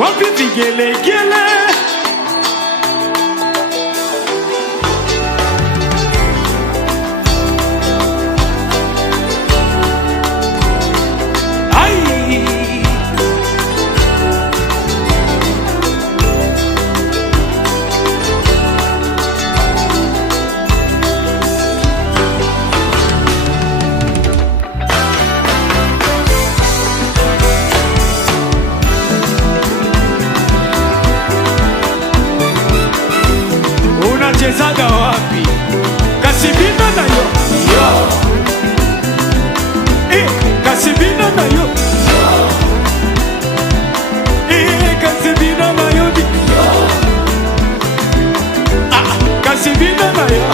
wapi vigelegele? Unachezaga wapi? Kasibina na yo, kasibina na yo, kasibina na yo, kasibina na yo.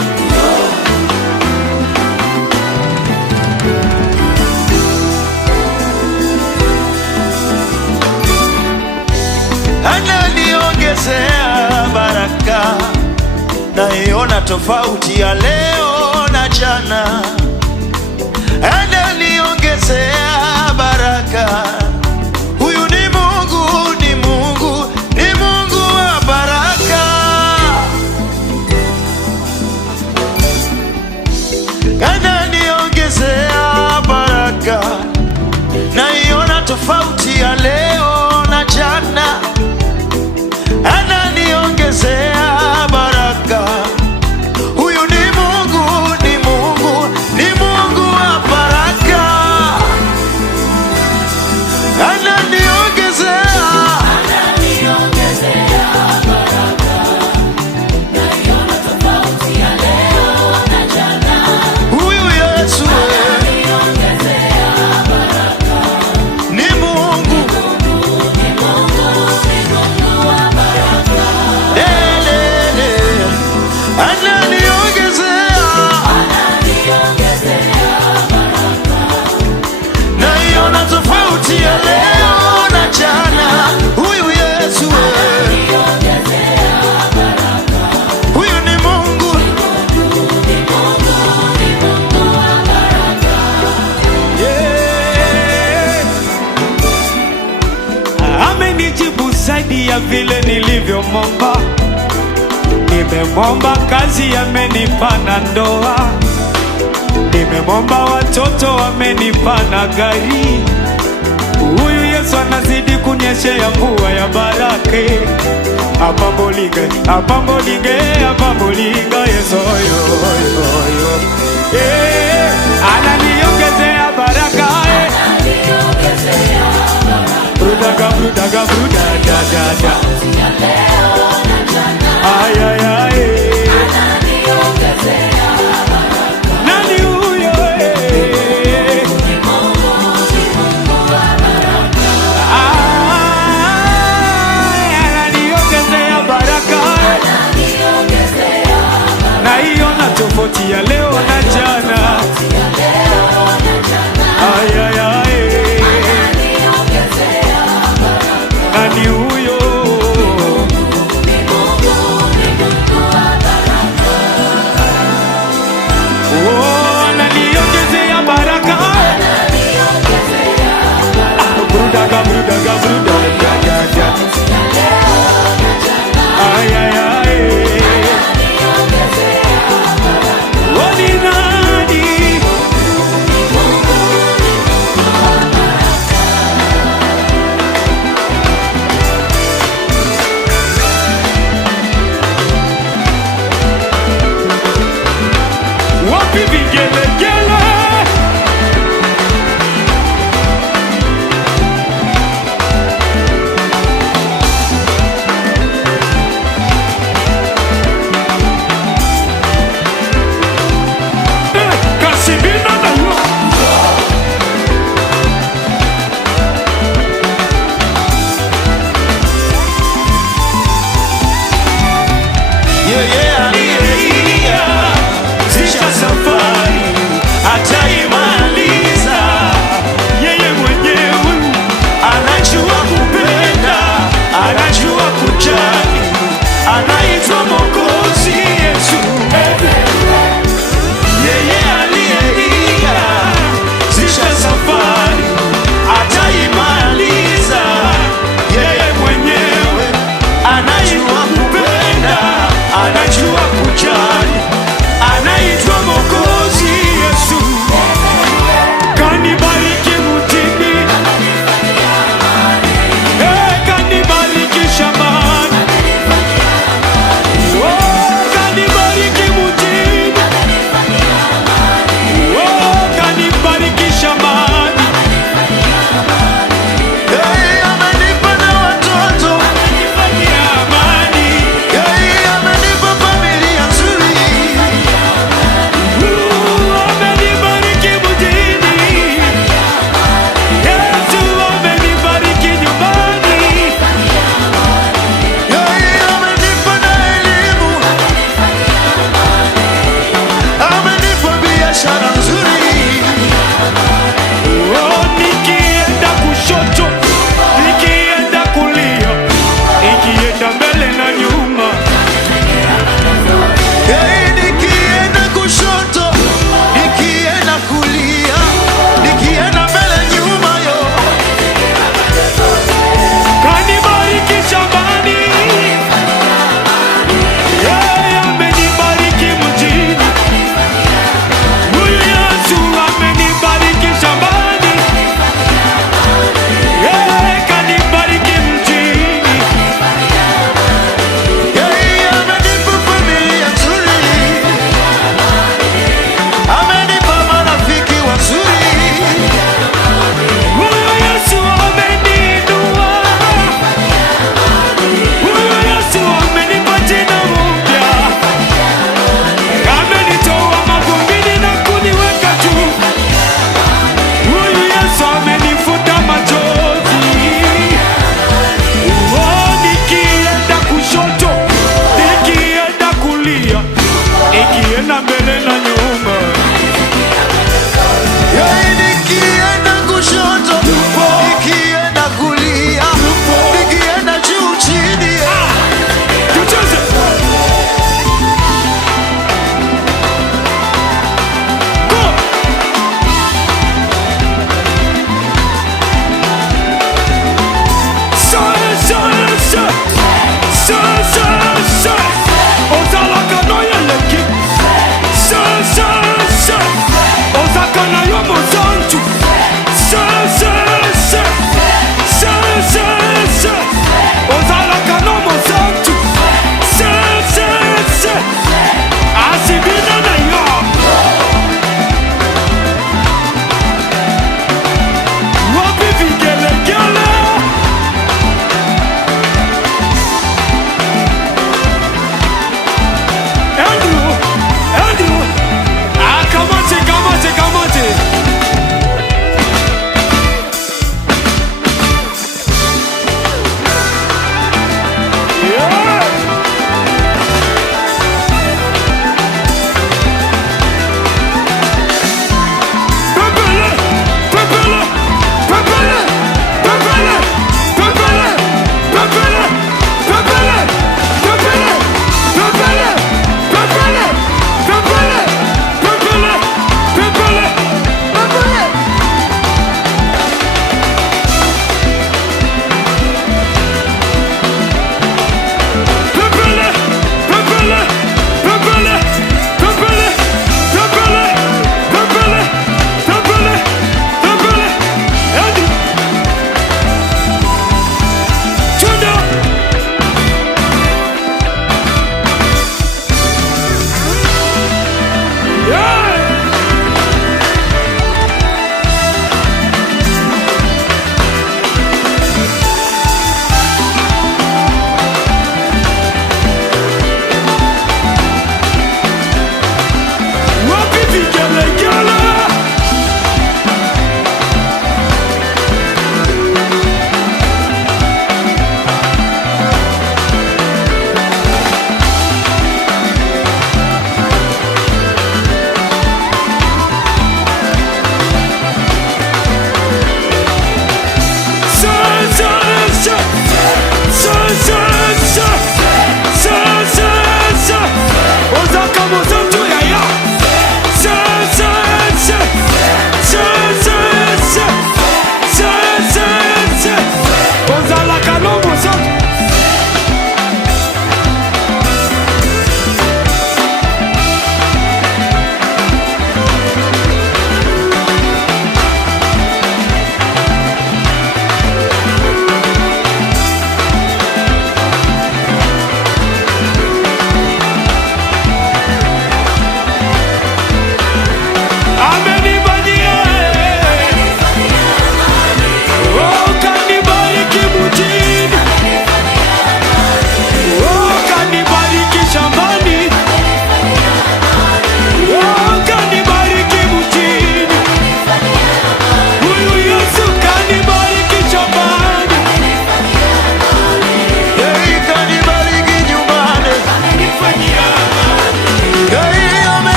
Ananiongezea baraka, naiona tofauti ya leo na jana. Ananiongezea baraka, huyu ni Mungu, ni Mungu, ni Mungu wa baraka. Ananiongezea baraka, naiona tofauti ya leo na jana. Ananiongezea baraka, huyu ni Mungu, ni Mungu, ni Mungu wa baraka. Ananiongezea baraka, naiona tofauti ya leo na jana. Huyu Yesu ananiongezea baraka, ni Mungu, ni Mungu, ni Mungu wa baraka. Naiona tofauti ya leo na jana. Huyu Yesu huyu ni Mungu, amenijibu zaidi ya vile nilivyomomba. Nimemomba kazi, amenipa na ndoa. Nimemomba watoto, amenipa na gari. Huyu Yesu anazidi kunyeshea mvua ya baraka. Apambolinge, apambolinge, apambolinga Yesu yo. Ananiongezea baraka. Brudaga, brudaga, brudaga. Ay, ay, ay. Nani huyo? Ananiongezea baraka. Naiona tofauti ya leo na jana. Ay, ay, ay. Nani huyo? Ananiongezea baraka. Brudaga, brudaga, brudaga. Ay, ay, ay. Oh,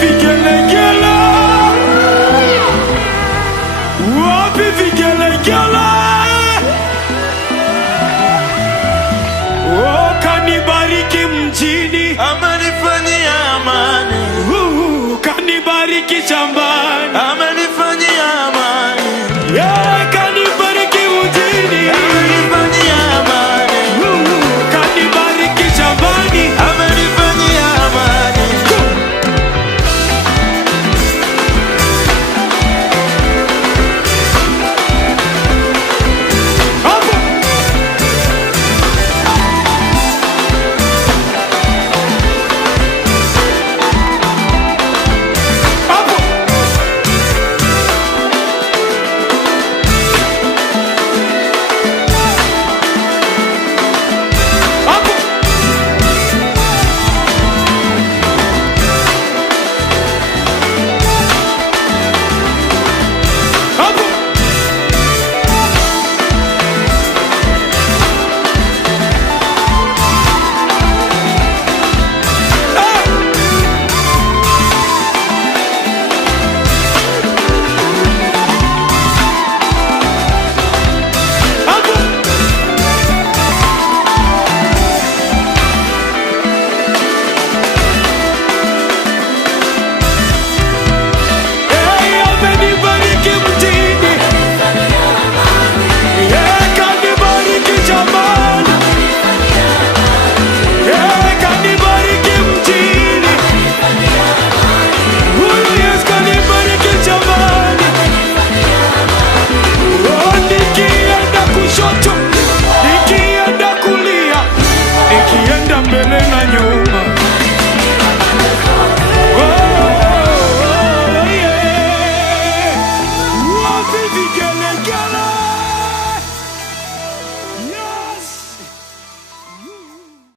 vigelegele? Wapi vigelegele? Oh, kanibariki mjini, amenifanyia amani, kanibariki shambani, amenifanyia